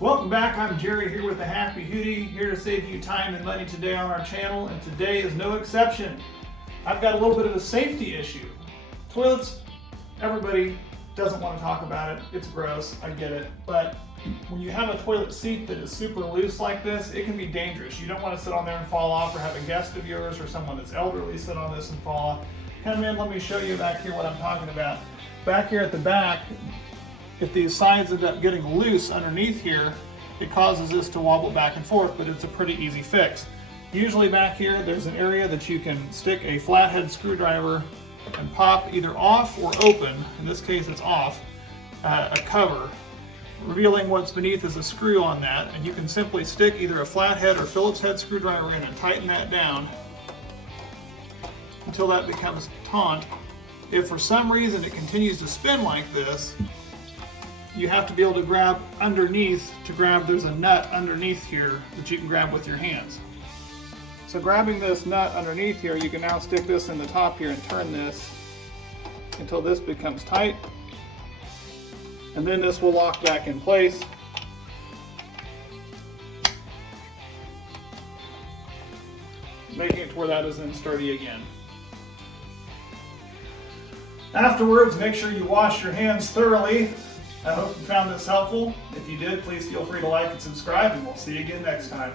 Welcome back. I'm Jerry here with the Happy Hootie, here to save you time and money today on our channel, and today is no exception. I've got a little bit of a safety issue. Toilets, everybody doesn't want to talk about it. It's gross, I get it. But when you have a toilet seat that is super loose like this, it can be dangerous. You don't want to sit on there and fall off, or have a guest of yours or someone that's elderly sit on this and fall off. Come in, let me show you back here what I'm talking about. Back here at the back, if these sides end up getting loose underneath here, it causes this to wobble back and forth, but it's a pretty easy fix. Usually back here, there's an area that you can stick a flathead screwdriver and pop either off or open, in this case it's off, a cover. Revealing what's beneath is a screw on that, and you can simply stick either a flathead or Phillips head screwdriver in and tighten that down until that becomes taut. If for some reason it continues to spin like this, you have to be able to grab underneath there's a nut underneath here that you can grab with your hands. So grabbing this nut underneath here, you can now stick this in the top here and turn this until this becomes tight. And then this will lock back in place. Making it to where that is then sturdy again. Afterwards, make sure you wash your hands thoroughly. I hope you found this helpful. If you did, please feel free to like and subscribe, and we'll see you again next time.